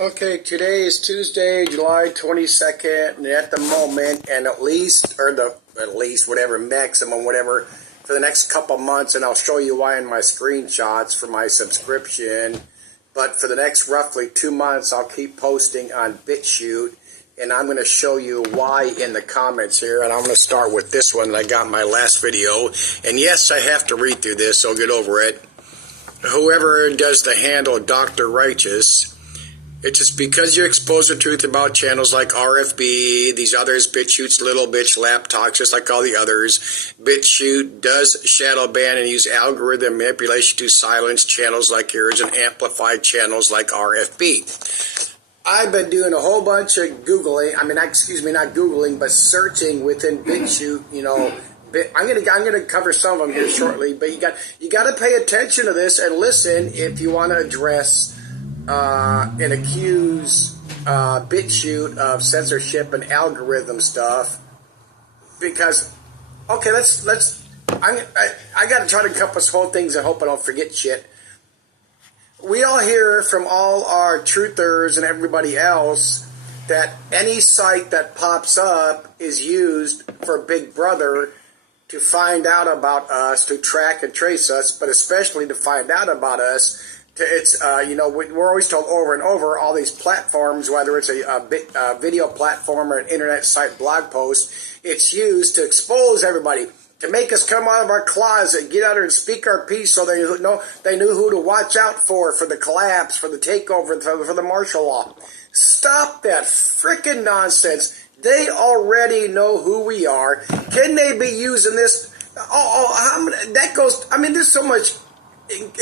Okay, today is Tuesday, July 22nd, and at the moment, and whatever, maximum, whatever, for the next couple months, and I'll show you why in my screenshots for my subscription, but for the next roughly 2 months, I'll keep posting on Bitchute, and I'm going to show you why in the comments here, and I'm going to start with this one that I got in my last video, and yes, I have to read through this, so get over it. Whoever does the handle Dr. Righteous, it's just because you expose the truth about channels like RFB, these others, Bitchute's Little Bitch Lap Talks, just like all the others. Bitchute does shadow ban and use algorithm manipulation to silence channels like yours and amplify channels like RFB. I've been doing a whole bunch of Googling, not Googling, but searching within Bitchute, I'm gonna cover some of them here shortly, but you got to pay attention to this and listen if you want to address and accuse Bitchute of censorship and algorithm stuff. Because, okay, I got to try to encompass whole things and hope I don't forget shit. We all hear from all our truthers and everybody else that any site that pops up is used for Big Brother to find out about us, to track and trace us, but especially to find out about us. We're always told over and over, all these platforms, whether it's a video platform or an internet site blog post, it's used to expose everybody, to make us come out of our closet, get out there and speak our piece so they knew who to watch out for the collapse, for the takeover, for the martial law. Stop that frickin' nonsense. They already know who we are. Can they be using this? There's so much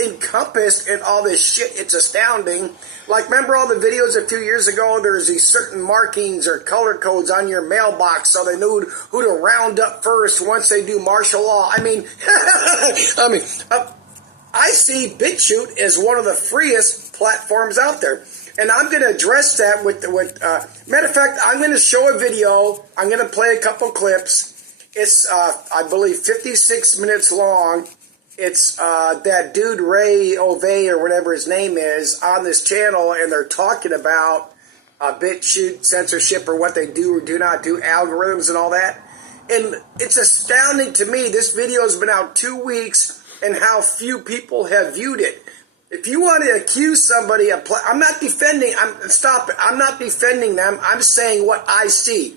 encompassed in all this shit. It's astounding. Like, remember all the videos a few years ago? There's these certain markings or color codes on your mailbox so they knew who to round up first once they do martial law. I see Bitchute as one of the freest platforms out there. And I'm going to address that matter of fact, I'm going to show a video. I'm going to play a couple clips. It's, I believe, 56 minutes long. It's that dude Ray Ovey or whatever his name is on this channel, and they're talking about Bitchute censorship or what they do or do not do, algorithms and all that. And it's astounding to me. This video has been out 2 weeks, and how few people have viewed it. If you want to accuse somebody of, I'm not defending them. I'm saying what I see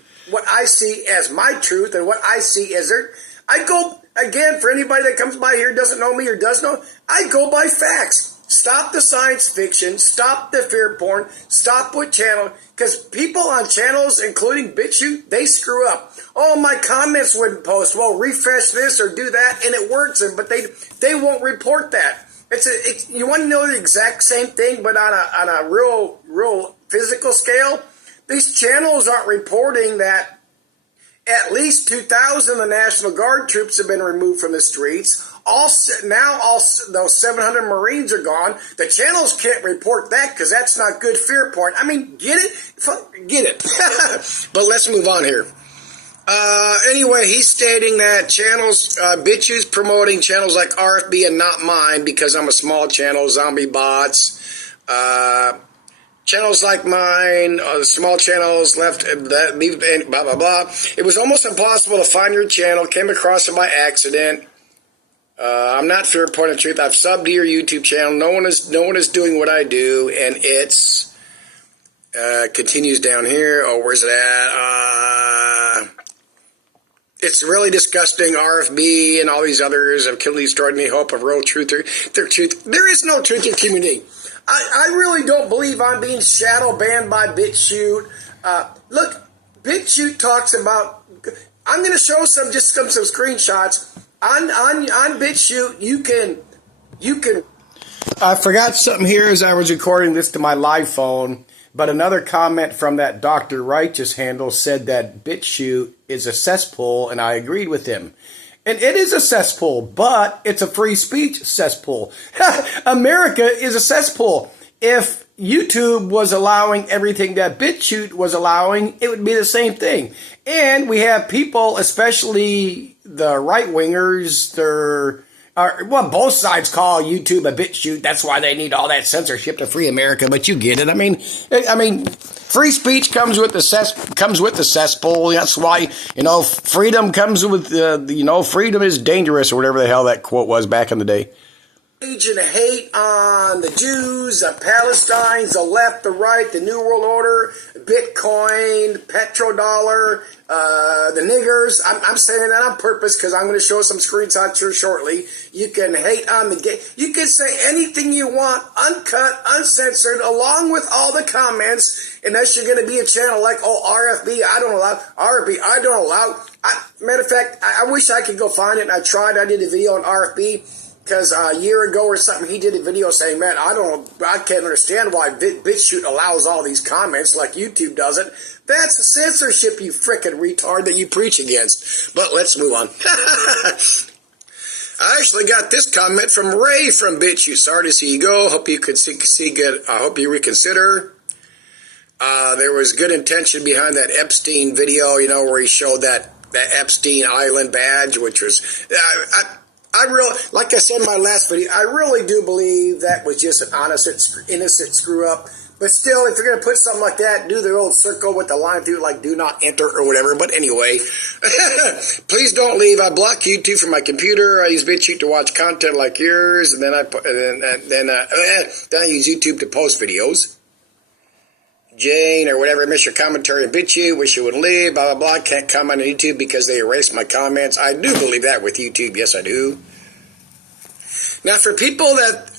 as my truth and what I see as their. I go, again, for anybody that comes by here, doesn't know me or does know, I go by facts. Stop the science fiction, stop the fear porn, stop with channel, because people on channels, including Bitchute, they screw up. Oh, my comments wouldn't post. Well, refresh this or do that, and it works, but they won't report that. You want to know the exact same thing, but on a real physical scale? These channels aren't reporting that at least 2,000 of the National Guard troops have been removed from the streets. Now those 700 Marines are gone. The channels can't report that because that's not good fear porn. Get it? Get it. But let's move on here. Anyway, he's stating that channels, Bitchute's promoting channels like RFB and not mine because I'm a small channel, zombie bots. Channels like mine, small channels left, blah, blah, blah. It was almost impossible to find your channel. Came across it by accident. I'm not fear point of truth. I've subbed to your YouTube channel. No one is doing what I do, and it's continues down here. Oh, where's it at? It's really disgusting. RFB and all these others have killed, destroyed any hope of real truth. There is no truth in community. I really don't believe I'm being shadow banned by Bitchute. Look, Bitchute talks about. I'm going to show some screenshots on Bitchute. You can. I forgot something here as I was recording this to my live phone. But another comment from that Dr. Righteous handle said that Bitchute is a cesspool, and I agreed with him. And it is a cesspool, but it's a free speech cesspool. America is a cesspool. If YouTube was allowing everything that Bitchute was allowing, it would be the same thing. And we have people, especially the right-wingers, well, both sides call YouTube a Bitchute. That's why they need all that censorship to free America. But you get it. I mean, free speech comes with the cesspool. That's why freedom comes with freedom is dangerous, or whatever the hell that quote was back in the day. And hate on the Jews, the Palestinians, the left, the right, the New World Order, Bitcoin, petrodollar, the niggers. I'm saying that on purpose because I'm going to show some screenshots here shortly. You can hate on the gay. You can say anything you want, uncut, uncensored, along with all the comments, unless you're going to be a channel like, RFB, I don't allow, RFB, I don't allow. Matter of fact, I wish I could go find it, and I tried. I did a video on RFB. Because a year ago or something, he did a video saying, man, I can't understand why Bitchute allows all these comments like YouTube doesn't. That's censorship, you frickin' retard, that you preach against. But let's move on. I actually got this comment from Ray from Bitchute. Sorry to see you go. Hope you could see good. I hope you reconsider. There was good intention behind that Epstein video, where he showed that Epstein Island badge, which was... I really, like I said in my last video, I really do believe that was just an innocent screw up. But still, if you're going to put something like that, do the old circle with the line through, like do not enter or whatever. But anyway, please don't leave. I block YouTube from my computer. I use BitChute to watch content like yours, and then I use YouTube to post videos. Jane or whatever, I miss your commentary on BitChute, wish you wouldn't leave, blah, blah, blah. Can't comment on YouTube because they erased my comments. I do believe that with YouTube. Yes, I do. Now, for people that,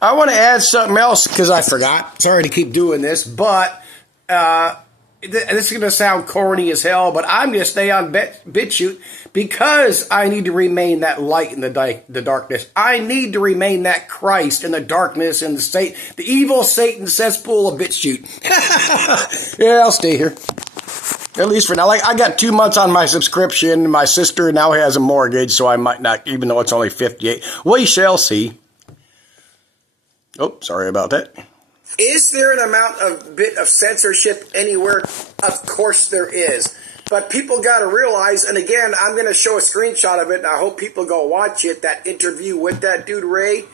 I want to add something else because I forgot. Sorry to keep doing this, but this is going to sound corny as hell, but I'm going to stay on BitChute because I need to remain that light in the darkness. I need to remain that Christ in the darkness and the evil Satan cesspool of BitChute. Yeah, I'll stay here. At least for now. Like, I got 2 months on my subscription. My sister now has a mortgage, so I might not, even though it's only 58. We shall see. Oh, sorry about that. Is there an bit of censorship anywhere? Of course there is. But people got to realize, and again, I'm going to show a screenshot of it, and I hope people go watch it, that interview with that dude, Ray.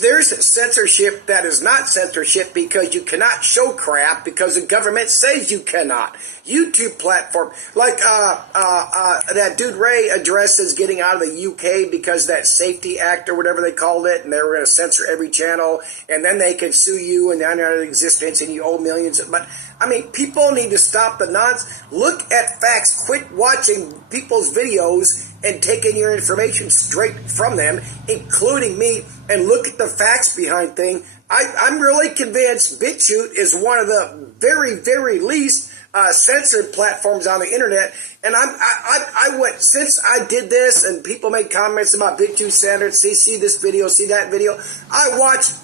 There's censorship that is not censorship because you cannot show crap because the government says you cannot. YouTube platform, like that dude Ray addresses getting out of the UK because that Safety Act or whatever they called it, and they were going to censor every channel, and then they can sue you and they're out of existence and you owe millions. But I mean, people need to stop the nonsense. Look at facts. Quit watching people's videos and taking your information straight from them, including me, and look at the facts behind things. I'm really convinced BitChute is one of the very, very least censored platforms on the internet. And I went, since I did this and people made comments about BitChute standards, see this video, see that video, I watched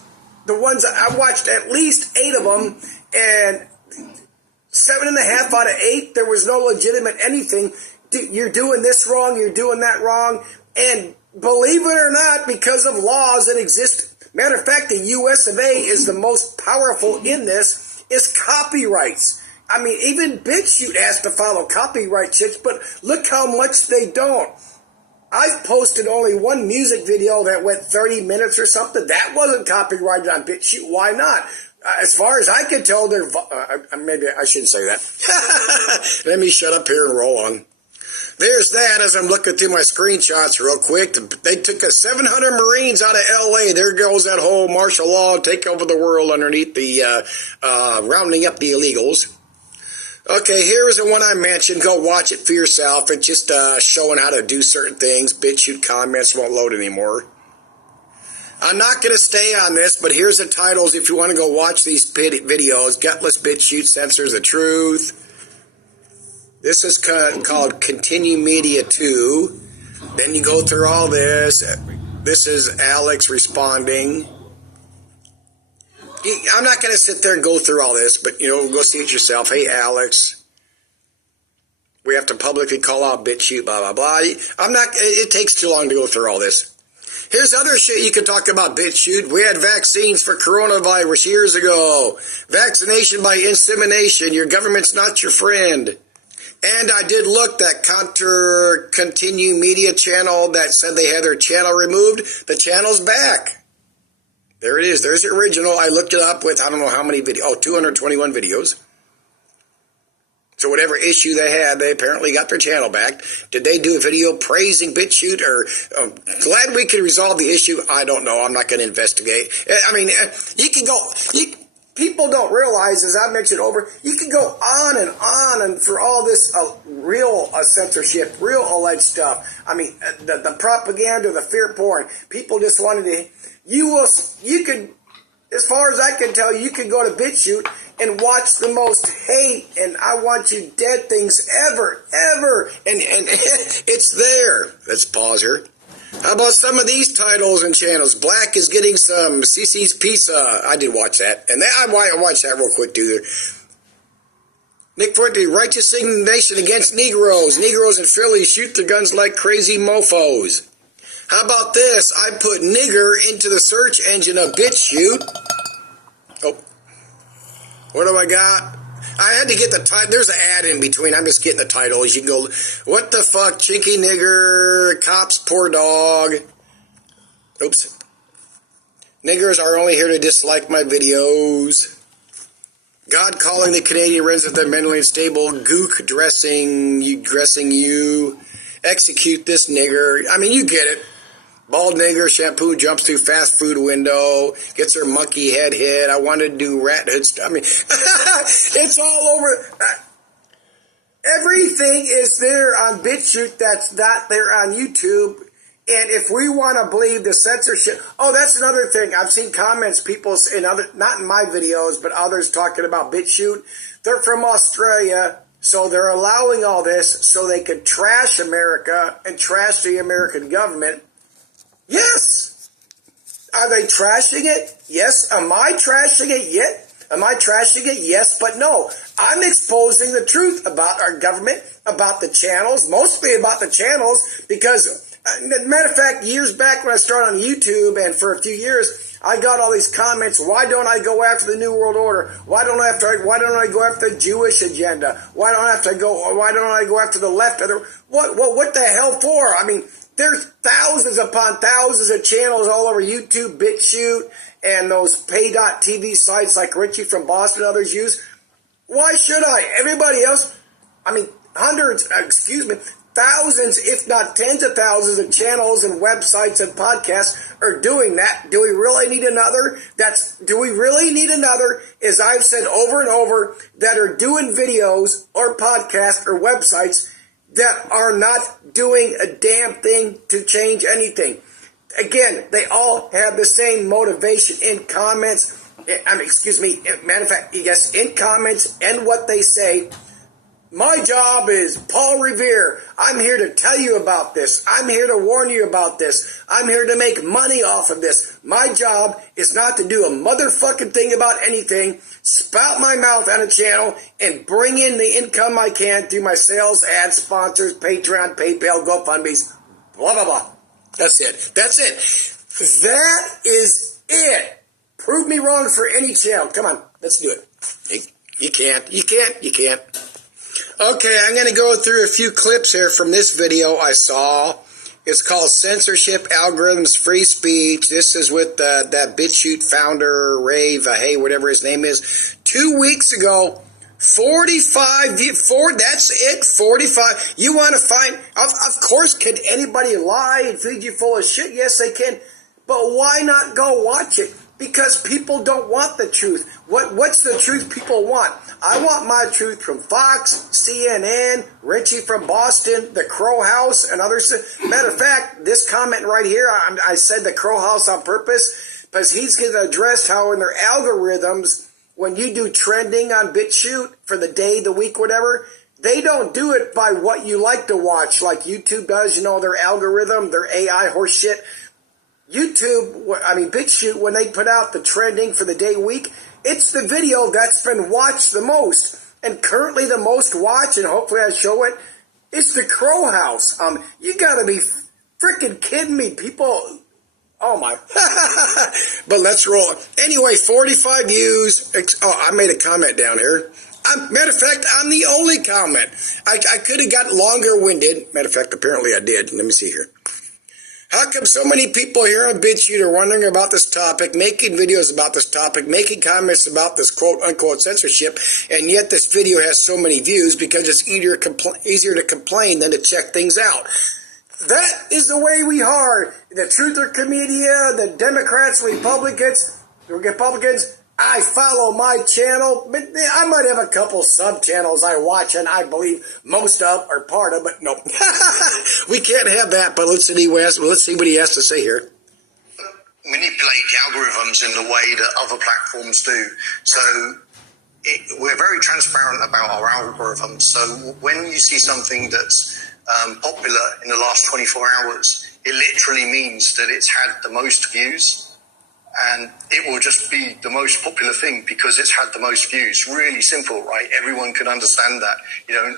at least 8 of them, and 7.5 out of 8, there was no legitimate anything. You're doing this wrong, you're doing that wrong, and believe it or not, because of laws that exist, matter of fact, the US of A is the most powerful in this, is copyrights. I mean, even BitChute has to follow copyright shit, but look how much they don't. I've posted only one music video that went 30 minutes or something. That wasn't copyrighted on BitChute. Why not? As far as I can tell, maybe I shouldn't say that. Let me shut up here and roll on. There's that as I'm looking through my screenshots real quick. They took 700 Marines out of L.A. There goes that whole martial law, take over the world underneath the rounding up the illegals. Okay, here's the one I mentioned. Go watch it for yourself. It's just showing how to do certain things. BitChute comments won't load anymore. I'm not going to stay on this, but here's the titles if you want to go watch these videos. Gutless BitChute censors the truth. This is called Continue Media 2. Then you go through all this. This is Alex responding. I'm not going to sit there and go through all this, but, go see it yourself. Hey, Alex. We have to publicly call out BitChute, blah, blah, blah. It takes too long to go through all this. Here's other shit you can talk about, BitChute. We had vaccines for coronavirus years ago. Vaccination by insemination. Your government's not your friend. And I did look, that Continue Media channel that said they had their channel removed. The channel's back. There it is. There's the original. I looked it up with, I don't know how many videos. Oh, 221 videos. So whatever issue they had, they apparently got their channel back. Did they do a video praising Bitchute or glad we could resolve the issue? I don't know. I'm not going to investigate. I mean, you can go... People don't realize, as I mentioned over, you can go on and for all this real censorship, real alleged stuff. I mean, the propaganda, the fear porn. People just wanted to... You could, as far as I can tell, you could go to Bitchute and watch the most hate and I want you dead things ever. And it's there. Let's pause here. How about some of these titles and channels? Black is getting some CC's Pizza. I did watch that. And I watched that real quick, too. Nick Ford, the righteous indignation against Negroes. Negroes in Philly shoot their guns like crazy mofos. How about this? I put nigger into the search engine of Bitchute. Oh. What do I got? I had to get the title. There's an ad in between. I'm just getting the titles. You can go, what the fuck, chinky nigger, cops, poor dog. Oops. Niggers are only here to dislike my videos. God calling the Canadian resident that mentally unstable. Gook dressing you. Execute this nigger. I mean, you get it. Bald nigger, shampoo, jumps through fast food window, gets her monkey head hit. I wanted to do rat hood stuff. I mean, it's all over. Everything is there on Bitchute that's not there on YouTube. And if we want to believe the censorship, oh, that's another thing. I've seen comments, people in other, not in my videos, but others talking about Bitchute. They're from Australia, so they're allowing all this so they can trash America and trash the American government. Yes. Are they trashing it? Yes. Am I trashing it yet? Am I trashing it? Yes, but no. I'm exposing the truth about our government, about the channels, mostly about the channels, because, matter of fact, years back when I started on YouTube, and for a few years, I got all these comments, why don't I go after the New World Order? Why don't I go after the Jewish agenda? Why don't I go after the left? What the hell for? I mean, there's thousands upon thousands of channels all over YouTube, Bitchute, and those pay.tv sites like Richie from Boston and others use. Why should I? Everybody else, I mean, thousands, if not tens of thousands of channels and websites and podcasts are doing that. Do we really need another? Do we really need another, as I've said over and over, that are doing videos or podcasts or websites that are not doing a damn thing to change anything? Again, they all have the same motivation in comments. Matter of fact, yes, in comments and what they say. My job is Paul Revere. I'm here to tell you about this. I'm here to warn you about this. I'm here to make money off of this. My job is not to do a motherfucking thing about anything, spout my mouth on a channel, and bring in the income I can through my sales, ads, sponsors, Patreon, PayPal, GoFundMe's, blah, blah, blah. That's it. That's it. That is it. Prove me wrong for any channel. Come on, let's do it. You can't. You can't. You can't. Okay, I'm going to go through a few clips here from this video I saw. It's called Censorship, Algorithms, Free Speech. This is with that Bitchute founder, Ray Vahay, whatever his name is. 2 weeks ago, 45, that's it, 45. You want to find, of course, can anybody lie and feed you full of shit? Yes, they can. But why not go watch it? Because people don't want the truth. What's the truth people want? I want my truth from Fox, CNN, Richie from Boston, the Crow House, and others. Matter of fact, this comment right here, I said the Crow House on purpose, because he's going to address how in their algorithms, when you do trending on BitChute for the day, the week, whatever, they don't do it by what you like to watch, like YouTube does, their algorithm, their AI horse shit. BitChute, when they put out the trending for the day, week, it's the video that's been watched the most. And currently the most watched, and hopefully I show it, is the Crow House. You gotta be freaking kidding me, people. Oh my. But let's roll. Anyway, 45 views. Oh, I made a comment down here. Matter of fact, I'm the only comment. I could have got longer-winded. Matter of fact, apparently I did. Let me see here. How come so many people here on Bitchute are wondering about this topic, making videos about this topic, making comments about this quote-unquote censorship, and yet this video has so many views? Because it's easier to complain than to check things out. That is the way we are. The truther media, the Democrats, Republicans, I follow my channel, but I might have a couple sub-channels I watch and I believe most of are part of, but no. We can't have that, but let's see what he has to say here. Manipulate the algorithms in the way that other platforms do. So we're very transparent about our algorithms. So when you see something that's popular in the last 24 hours, it literally means that it's had the most views. And it will just be the most popular thing because it's had the most views. Really simple, right? Everyone can understand that. You know,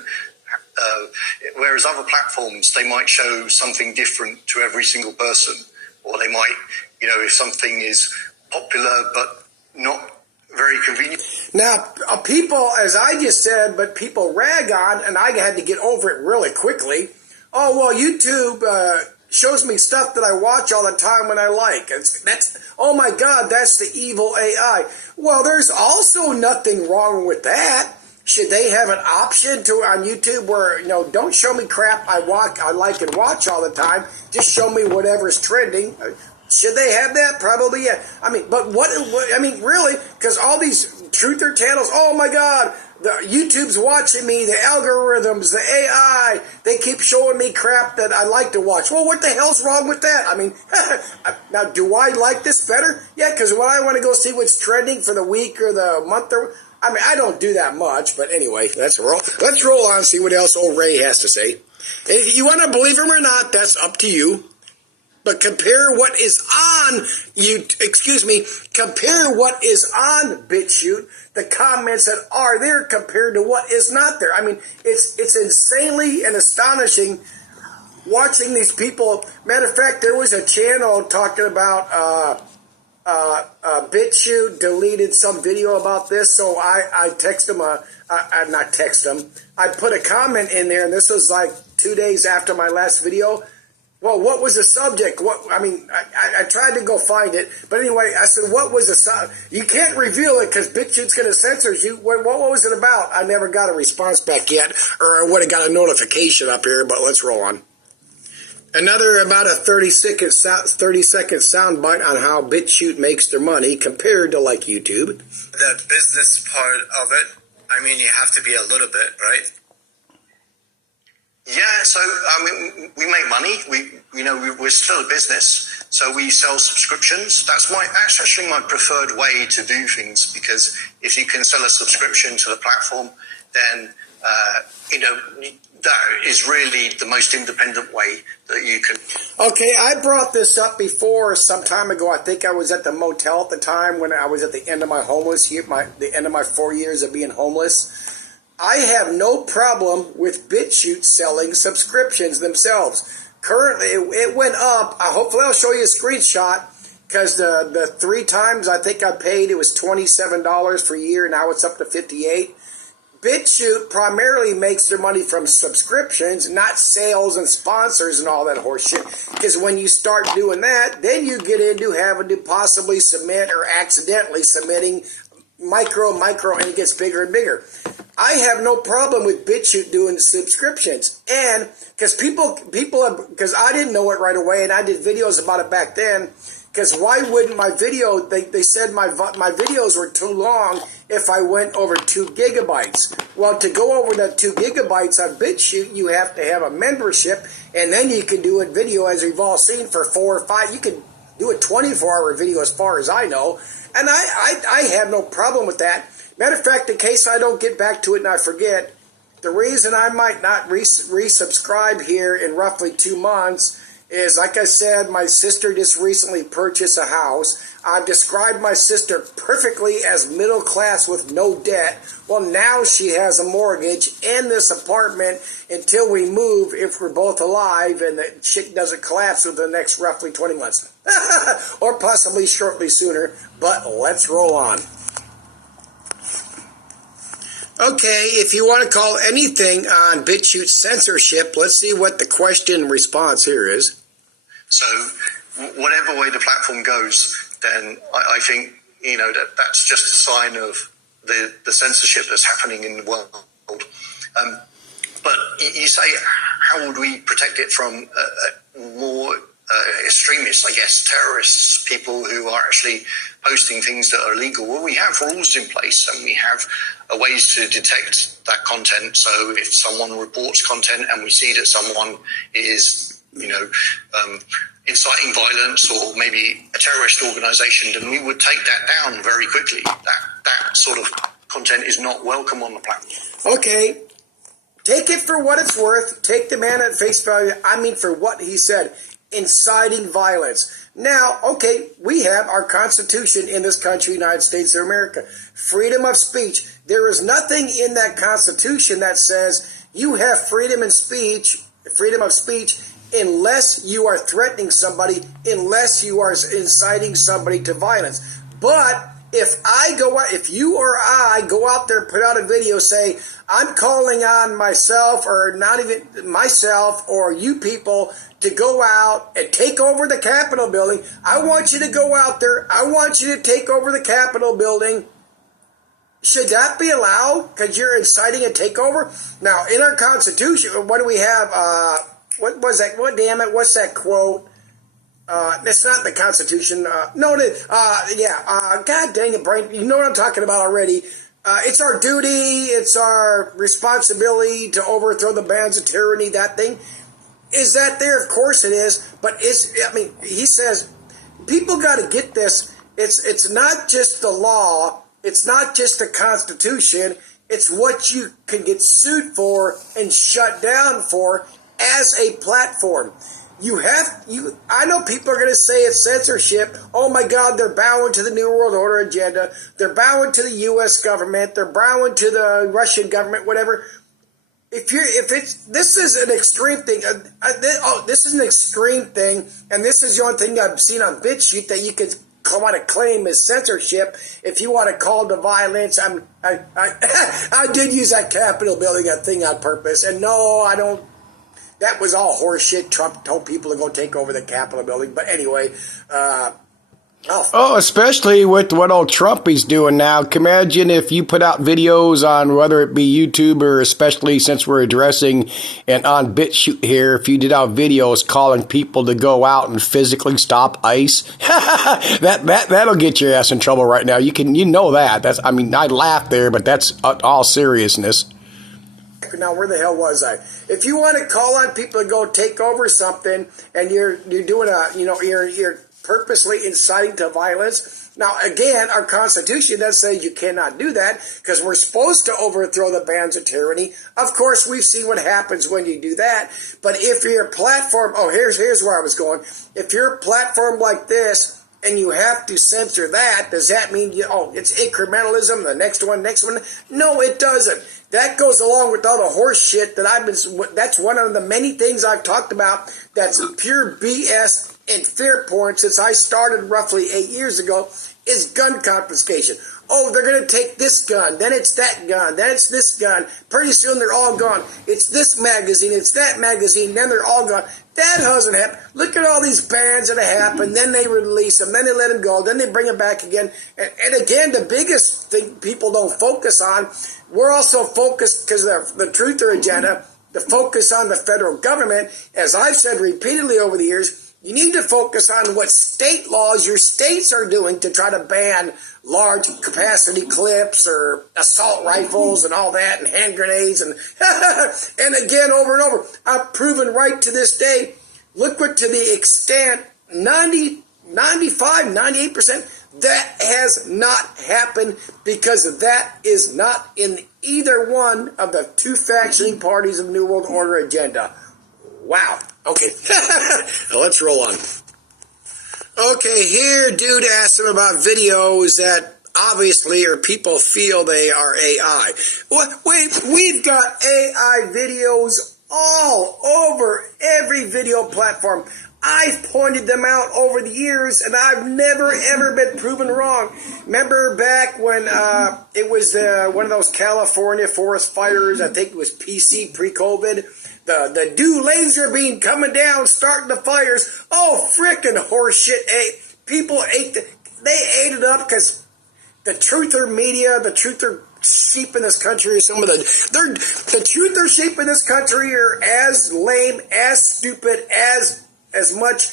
whereas other platforms, they might show something different to every single person, or they might, you know, if something is popular but not very convenient. Now, people, as I just said, but people rag on, and I had to get over it really quickly. Oh, well, YouTube shows me stuff that I watch all the time when I like. Oh my God, that's the evil AI. Well, there's also nothing wrong with that. Should they have an option to on YouTube where, you know, don't show me crap I like and watch all the time. Just show me whatever's trending. Should they have that? Probably, yeah. I mean, but I mean, really, because all these truther channels, oh my God, the YouTube's watching me, the algorithms, the AI, they keep showing me crap that I like to watch. Well, what the hell's wrong with that? I mean, now, do I like this better? Yeah, because when I want to go see what's trending for the week or the month, I mean, I don't do that much, but anyway, let's roll on and see what else old Ray has to say. If you want to believe him or not, that's up to you. But compare what is on compare what is on Bitchute, the comments that are there compared to what is not there. I mean, it's insanely and astonishing watching these people. Matter of fact, there was a channel talking about Bitchute deleted some video about this, so I text him I put a comment in there, and this was like 2 days after my last video. Well, what was the subject? I tried to go find it, but anyway, I said, what was the subject? You can't reveal it because BitChute's going to censor you. What was it about? I never got a response back yet, or I would have got a notification up here, but let's roll on. Another about a 30-second soundbite on how BitChute makes their money compared to like YouTube. The business part of it, I mean, you have to be a little bit, right? Yeah, so I mean, we make money. We're still a business, so we sell subscriptions. That's actually my preferred way to do things, because if you can sell a subscription to the platform, then that is really the most independent way that you can. Okay, I brought this up before some time ago. I think I was at the motel at the time when I was at the end of my the end of my 4 years of being homeless. I have no problem with Bitchute selling subscriptions themselves. Currently, it went up. Hopefully, I'll show you a screenshot, because the 3 times I think I paid, it was $27 for a year. Now it's up to $58. Bitchute primarily makes their money from subscriptions, not sales and sponsors and all that horseshit. Because when you start doing that, then you get into having to possibly submit or accidentally submitting micro, and it gets bigger and bigger. I have no problem with Bitchute doing subscriptions, and because because I didn't know it right away, and I did videos about it back then. Because why wouldn't my video? They said my videos were too long if I went over 2 gigabytes. Well, to go over that 2 gigabytes on Bitchute, you have to have a membership, and then you can do a video, as we've all seen, for 4 or 5. You can do a 24-hour video, as far as I know, and I have no problem with that. Matter of fact, in case I don't get back to it and I forget, the reason I might not resubscribe here in roughly 2 months is, like I said, my sister just recently purchased a house. I've described my sister perfectly as middle class with no debt. Well, now she has a mortgage and this apartment until we move, if we're both alive and the shit doesn't collapse within the next roughly 20 months. Or possibly shortly sooner, but let's roll on. Okay, if you want to call anything on Bitchute censorship, let's see what the question and response here is. So whatever way the platform goes, then I think, that's just a sign of the censorship that's happening in the world. But you say, how would we protect it from more extremists, I guess, terrorists, people who are actually posting things that are illegal? Well, we have rules in place and we have ways to detect that content. So if someone reports content and we see that someone is, inciting violence or maybe a terrorist organization, then we would take that down very quickly. That sort of content is not welcome on the platform. Okay. Take it for what it's worth. Take the man at face value. I mean, for what he said, inciting violence. Now, okay, we have our Constitution in this country, United States of America. Freedom of speech. There is nothing in that Constitution that says you have freedom of speech, unless you are threatening somebody, unless you are inciting somebody to violence. But if you or I go out there and put out a video, say, I'm calling on myself, or not even myself, or you people to go out and take over the Capitol building. I want you to go out there. I want you to take over the Capitol building. Should that be allowed? Because you're inciting a takeover? Now, in our Constitution, what do we have? What was that? What, damn it, what's that quote? It's not the Constitution. God dang it, Brian. You know what I'm talking about already. It's our duty. It's our responsibility to overthrow the bands of tyranny, that thing. Is that there? Of course it is. But he says, people got to get this. It's not just the law. It's not just the Constitution. It's what you can get sued for and shut down for as a platform. I know people are going to say it's censorship. Oh my God, they're bowing to the New World Order agenda. They're bowing to the U.S. government. They're bowing to the Russian government, whatever. This is an extreme thing. This is an extreme thing, and this is the only thing I've seen on Bitchute that you could want to claim as censorship. If you want to call the violence, I did use that Capitol building thing on purpose, and no, I don't. That was all horseshit. Trump told people to go take over the Capitol building. But anyway, especially with what old Trump is doing now. Imagine if you put out videos on whether it be YouTube or especially since we're addressing and on BitChute here, if you did out videos calling people to go out and physically stop ICE, that'll get your ass in trouble right now. You know that. I laugh there, but that's all seriousness. Now, where the hell was I? If you want to call on people to go take over something, and you're doing you're purposely inciting to violence. Now, again, our Constitution does say you cannot do that because we're supposed to overthrow the bands of tyranny. Of course, we've seen what happens when you do that. But if your platform, here's where I was going. If you're a platform like this, and you have to censor that, does that mean it's incrementalism, the next one? No, it doesn't. That goes along with all the horse shit that's one of the many things I've talked about that's pure BS and fear porn since I started roughly 8 years ago, is gun confiscation. Oh, they're going to take this gun, then it's that gun, then it's this gun. Pretty soon they're all gone. It's this magazine, it's that magazine, then they're all gone. That doesn't happen. Look at all these bans that have happened. Then they release them. Then they let them go. Then they bring them back again. And again, the biggest thing people don't focus on, we're also focused because of the truther agenda, the focus on the federal government. As I've said repeatedly over the years, you need to focus on what state laws your states are doing to try to ban large capacity clips or assault rifles and all that and hand grenades and again over and over. I've proven right to this day, look what to the extent 90, 95, 98% that has not happened because that is not in either one of the two factioning parties of the New World Order agenda. Wow. Okay, let's roll on. Okay, here dude asked him about videos that obviously or people feel they are AI. Wait, we've got AI videos all over every video platform. I've pointed them out over the years, and I've never, ever been proven wrong. Remember back when it was one of those California forest fires, I think it was PC, pre-COVID, the dew laser beam coming down, starting the fires. Oh, frickin' horseshit. People ate they ate it up because the truther media, the truther sheep in this country are some of the truther sheep in this country are as lame, as stupid, as much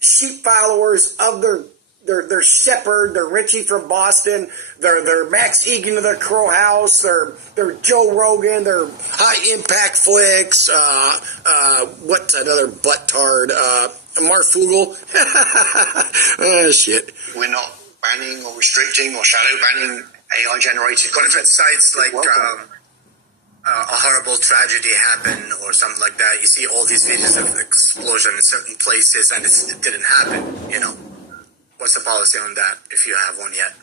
sheep followers of their shepherd, their Richie from Boston, their Max Egan of the Crow House, their Joe Rogan, their High Impact Flicks, what's another butt-tard, Marfugel. Oh, shit. We're not banning or restricting or shadow banning AI-generated content. Sites like a horrible tragedy happened or something like that, you see all these videos of explosion in certain places and it didn't happen, you know. What's the policy on that, if you have one yet?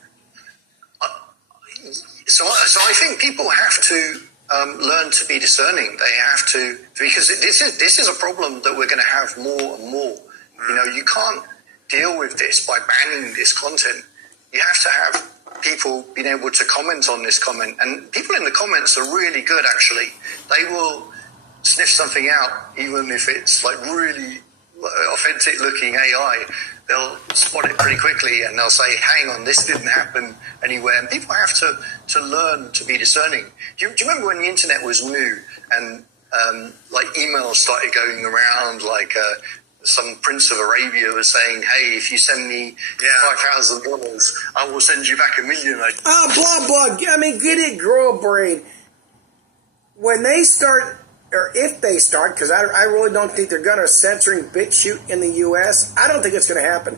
So I think people have to learn to be discerning. They have to, because this is a problem that we're going to have more and more. You know, you can't deal with this by banning this content. You have to have people being able to comment on this comment, and people in the comments are really good. Actually, they will sniff something out, even if it's like really authentic looking AI. They'll spot it pretty quickly and they'll say, hang on, this didn't happen anywhere. And people have to learn to be discerning. Do you remember when the internet was new and like emails started going around, like some Prince of Arabia was saying, hey, if you send me $5,000, I will send you back $1 million. Blah, blah. I mean, get it, grow a brain. When they start, or if they start, because I really don't think they're going to censoring Bitchute in the U.S. I don't think it's going to happen.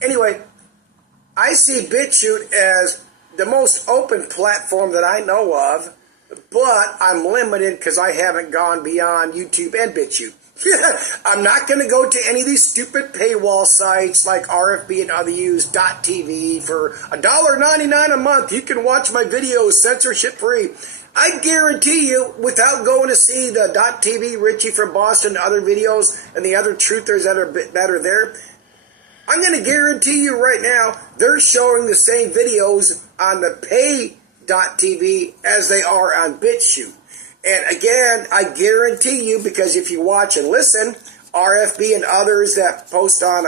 Anyway, I see Bitchute as the most open platform that I know of, but I'm limited because I haven't gone beyond YouTube and Bitchute. I'm not going to go to any of these stupid paywall sites like RFB and other .tv for $1.99 a month. You can watch my videos censorship free. I guarantee you, without going to see the .tv, Richie from Boston, other videos, and the other truthers that are there, I'm going to guarantee you right now, they're showing the same videos on the pay.tv as they are on BitChute. And again, I guarantee you, because if you watch and listen, RFB and others that post on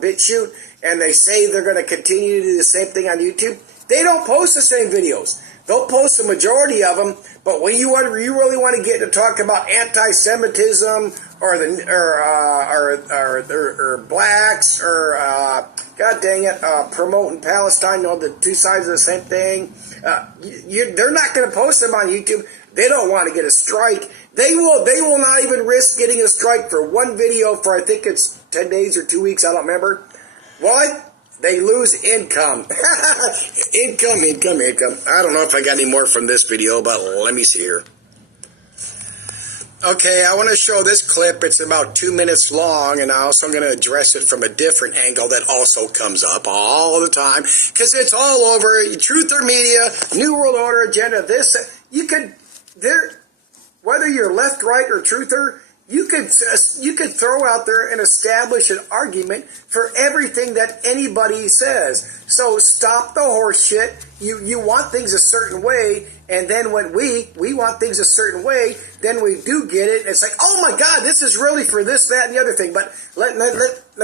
BitChute, and they say they're going to continue to do the same thing on YouTube, they don't post the same videos. They'll post the majority of them, but when you really want to get to talk about anti-Semitism or blacks or God dang it, promoting Palestine, you know, the two sides of the same thing, they're not going to post them on YouTube. They don't want to get a strike. They will not even risk getting a strike for one video for, I think it's 10 days or 2 weeks. I don't remember. Why? They lose income. income. I don't know if I got any more from this video, but let me see here. Okay, I want to show this clip. It's about 2 minutes long, and I'm also going to address it from a different angle that also comes up all the time, because it's all over. Truther media, New World Order agenda, this. Whether you're left, right, or truther, you could throw out there and establish an argument for everything that anybody says. So stop the horse shit. You want things a certain way, and then when we want things a certain way, then we do get it. It's like, oh my God, this is really for this, that, and the other thing. But let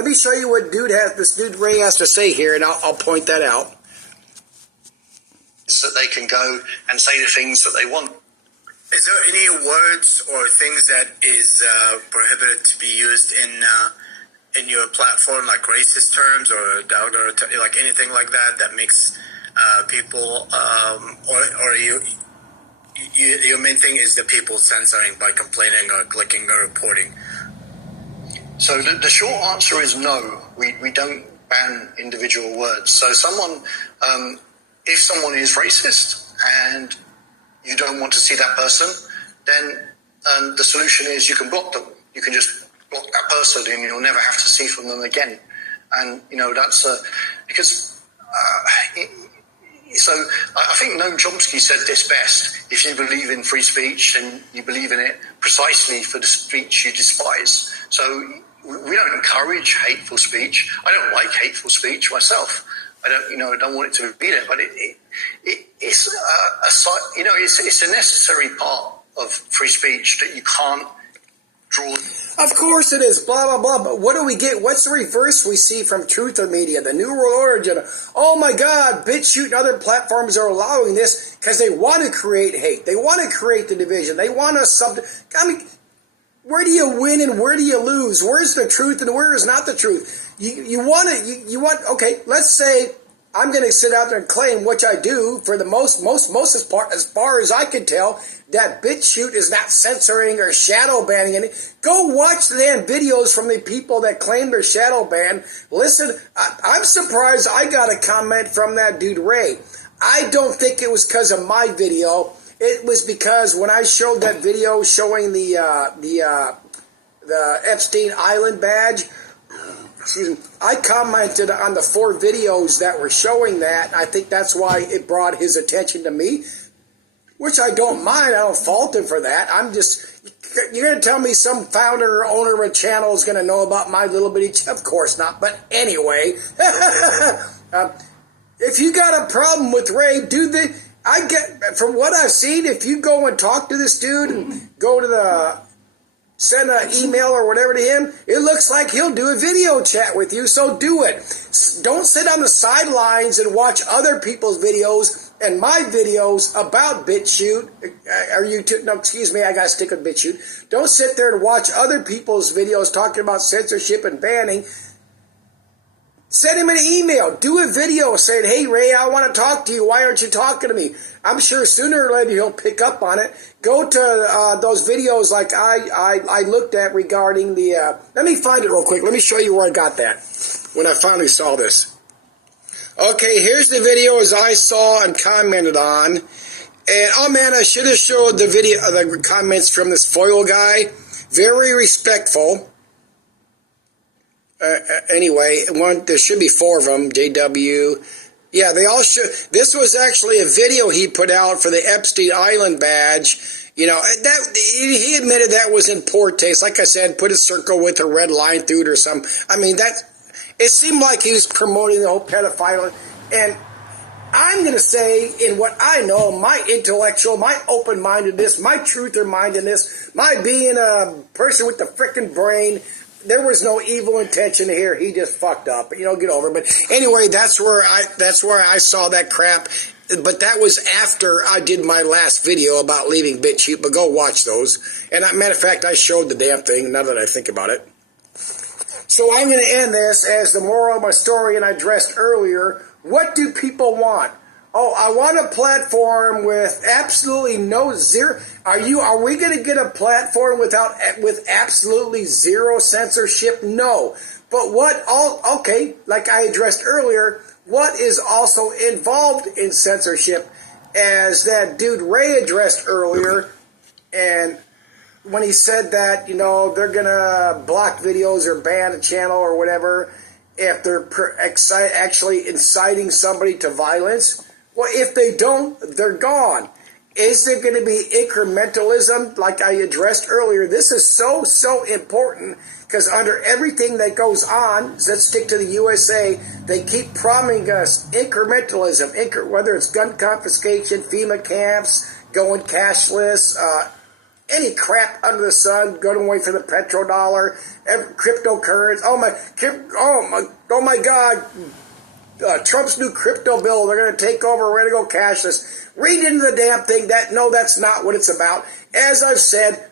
me show you what this dude Ray has to say here, and I'll point that out. So they can go and say the things that they want. Is there any words or things that is prohibited to be used in your platform, like racist terms or like anything like that makes people or your main thing is the people censoring by complaining or clicking or reporting? So the short answer is no. We don't ban individual words. So if someone is racist and you don't want to see that person, then the solution is you can block them. You can just block that person and you'll never have to see from them again. And, you know, that's because... So I think Noam Chomsky said this best. If you believe in free speech, then you believe in it precisely for the speech you despise. So we don't encourage hateful speech. I don't like hateful speech myself. I don't want it to be there, but it's it's a necessary part of free speech that you can't draw. Of course it is, blah, blah, blah. But what do we get? What's the reverse we see from Truther Media, the New World Order agenda? Oh my God, Bitchute and other platforms are allowing this because they want to create hate. They want to create the division. They want us something. I mean, where do you win and where do you lose? Where's the truth and where is not the truth? You want, okay, let's say I'm going to sit out there and claim, which I do for the most as far as I can tell, that Bitchute is not censoring or shadow banning any. Go watch the damn videos from the people that claim they're shadow banned. Listen, I'm surprised I got a comment from that dude Ray. I don't think it was because of my video. It was because when I showed that video showing the Epstein Island badge, I commented on the 4 videos that were showing that. I think that's why it brought his attention to me, which I don't mind. I don't fault him for that. You're going to tell me some founder or owner of a channel is going to know about my little bitty... Of course not. But anyway, if you got a problem with Ray, from what I've seen, if you go and talk to this dude and go to send an email or whatever to him, it looks like he'll do a video chat with you, so do it. Don't sit on the sidelines and watch other people's videos and my videos about Bitchute. I gotta stick with Bitchute. Don't sit there and watch other people's videos talking about censorship and banning. Send him an email. Do a video saying, hey, Ray, I want to talk to you. Why aren't you talking to me? I'm sure sooner or later he'll pick up on it. Go to those videos like I looked at regarding the... let me find it real quick. Let me show you where I got that when I finally saw this. Okay, here's the video as I saw and commented on. And, oh, man, I should have showed the video, the comments from this foil guy. Very respectful. Anyway, there should be 4 of them. JW. Yeah, they all should. This was actually a video he put out for the Epstein Island badge. You know, he admitted that was in poor taste. Like I said, put a circle with a red line through it or something. I mean, it seemed like he was promoting the whole pedophile. And I'm going to say, in what I know, my intellectual, my open-mindedness, my truther-mindedness, my being a person with the frickin' brain, there was no evil intention here. He just fucked up. Get over it. But anyway, that's where I saw that crap. But that was after I did my last video about leaving Bitchute. But go watch those. And matter of fact, I showed the damn thing now that I think about it. So I'm going to end this as the moral of my story, and I addressed earlier. What do people want? Oh, I want a platform with absolutely no zero. Are we going to get a platform with absolutely zero censorship? No. But like I addressed earlier, what is also involved in censorship, as that dude Ray addressed earlier, and when he said that, they're going to block videos or ban a channel or whatever if they're actually inciting somebody to violence. Well, if they don't, they're gone. Is there going to be incrementalism like I addressed earlier? This is so important because under everything that goes on, let's stick to the USA, they keep promising us incrementalism, whether it's gun confiscation, FEMA camps, going cashless, any crap under the sun, going away from the petrodollar, cryptocurrency. Oh my God. Trump's new crypto bill, they're going to take over, we're going to go cashless. Read into the damn thing. No, that's not what it's about. As I've said,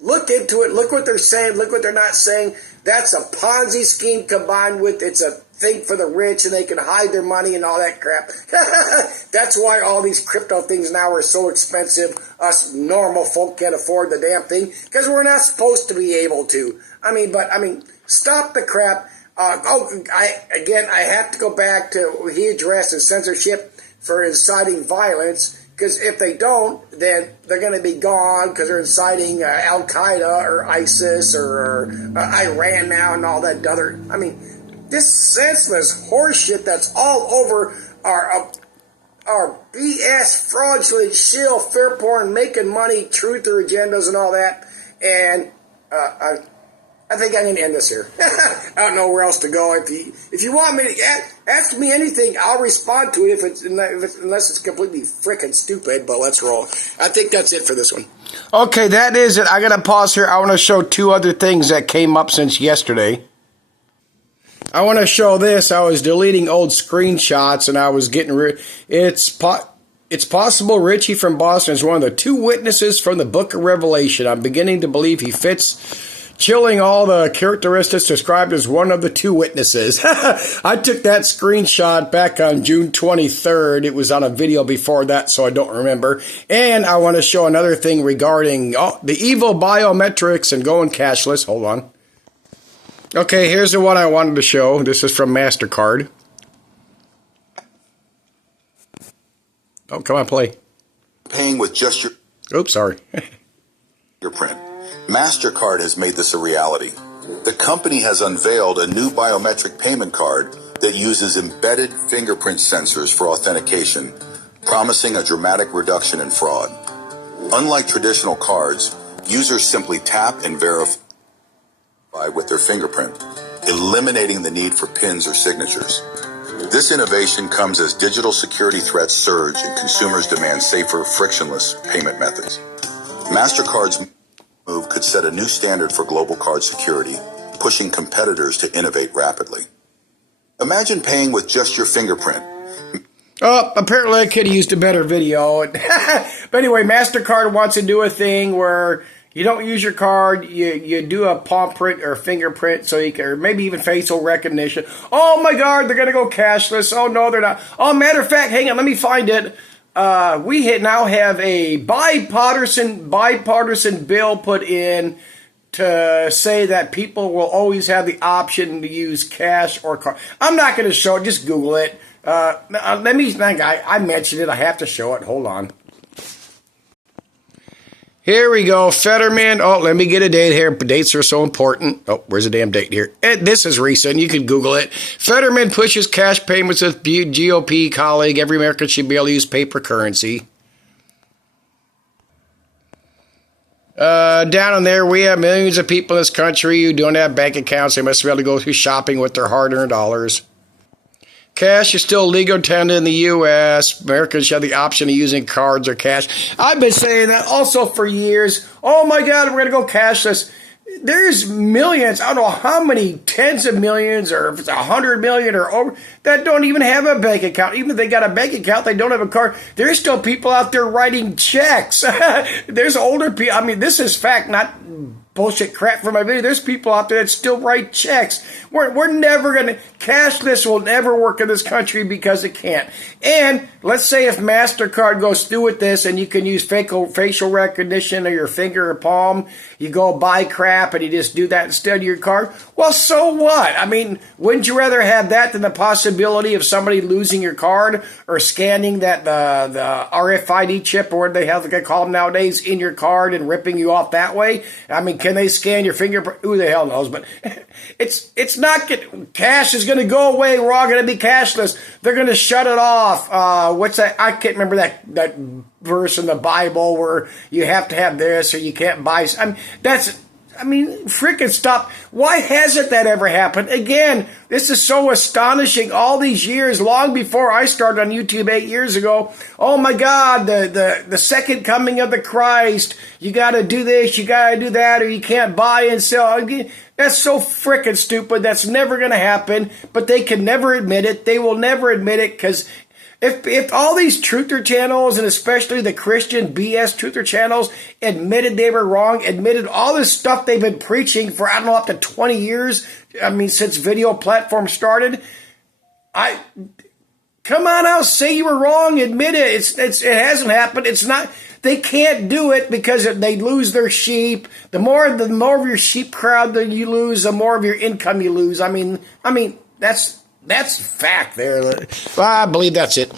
look into it, look what they're saying, look what they're not saying. That's a Ponzi scheme combined with it's a thing for the rich and they can hide their money and all that crap. That's why all these crypto things now are so expensive. Us normal folk can't afford the damn thing because we're not supposed to be able to. Stop the crap. I have to go back to he addressed the censorship for inciting violence, because if they don't, then they're going to be gone because they're inciting Al-Qaeda or ISIS or Iran now and all that other. This senseless horseshit that's all over our BS, fraudulent, shill, fair porn, making money, truther agendas and all that. And I think I'm going to end this here. I don't know where else to go. If you want me to ask me anything, I'll respond to it unless it's completely freaking stupid. But let's roll. I think that's it for this one. Okay, that is it. I got to pause here. I want to show two other things that came up since yesterday. I want to show this. I was deleting old screenshots, and I was getting rid. It's possible Richie from Boston is one of the two witnesses from the Book of Revelation. I'm beginning to believe he fits, chilling all the characteristics described as one of the two witnesses. I took that screenshot back on June 23rd. It was on a video before that, so I don't remember. And I want to show another thing regarding the evil biometrics and going cashless. Hold on. Okay, here's the one I wanted to show. This is from MasterCard. Oh, come on, play. Paying with just your... Oops, sorry. ...fingerprint. MasterCard has made this a reality. The company has unveiled a new biometric payment card that uses embedded fingerprint sensors for authentication, promising a dramatic reduction in fraud. Unlike traditional cards, users simply tap and verify with their fingerprint, eliminating the need for pins or signatures. This innovation comes as digital security threats surge and consumers demand safer, frictionless payment methods. MasterCard's move could set a new standard for global card security, pushing competitors to innovate rapidly. Imagine paying with just your fingerprint. Oh, apparently I could have used a better video. But anyway, MasterCard wants to do a thing where you don't use your card, you do a palm print or fingerprint, so you can, or maybe even facial recognition. Oh my God, they're going to go cashless. Oh no, they're not. Oh, matter of fact, hang on, let me find it. We now have a bipartisan bill put in to say that people will always have the option to use cash or card. I'm not going to show it. Just Google it. Let me. I mentioned it. I have to show it. Hold on. Here we go, Fetterman. Oh, let me get a date here. Dates are so important. Oh, where's the damn date here? This is recent. You can Google it. Fetterman pushes cash payments with GOP colleague. Every American should be able to use paper currency. Down in there, we have millions of people in this country who don't have bank accounts. They must be able to go through shopping with their hard-earned dollars. Cash is still legal tender in the U.S. Americans should have the option of using cards or cash. I've been saying that also for years. Oh, my God, we're going to go cashless. There's millions, I don't know how many, tens of millions, or if it's 100 million or over, that don't even have a bank account. Even if they got a bank account, they don't have a card. There's still people out there writing checks. There's older people. I mean, this is fact, not bullshit crap for my video. There's people out there that still write checks. We're never going to, cashless will never work in this country because it can't. And let's say if MasterCard goes through with this and you can use facial recognition of your finger or palm, you go buy crap and you just do that instead of your card. Well, so what? I mean, wouldn't you rather have that than the possibility of somebody losing your card or scanning that the RFID chip or what the hell they call them nowadays in your card and ripping you off that way? I mean, can they scan your fingerprint? Who the hell knows? But it's not cash is going to go away. We're all going to be cashless. They're going to shut it off. What's that? I can't remember that verse in the Bible where you have to have this or you can't buy. I mean, freaking stop. Why hasn't that ever happened? Again, this is so astonishing. All these years, long before I started on YouTube 8 years ago. Oh my God, the second coming of the Christ. You got to do this, you got to do that, or you can't buy and sell. That's so freaking stupid. That's never going to happen. But they can never admit it. They will never admit it because if all these truther channels, and especially the Christian BS truther channels, admitted they were wrong, admitted all this stuff they've been preaching for, I don't know, up to 20 years, I mean, since video platforms started, come on out, say you were wrong, admit it. It hasn't happened. It's not, they can't do it because they lose their sheep. The more of your sheep crowd that you lose, the more of your income you lose. I mean, that's fact there. Well, I believe that's it.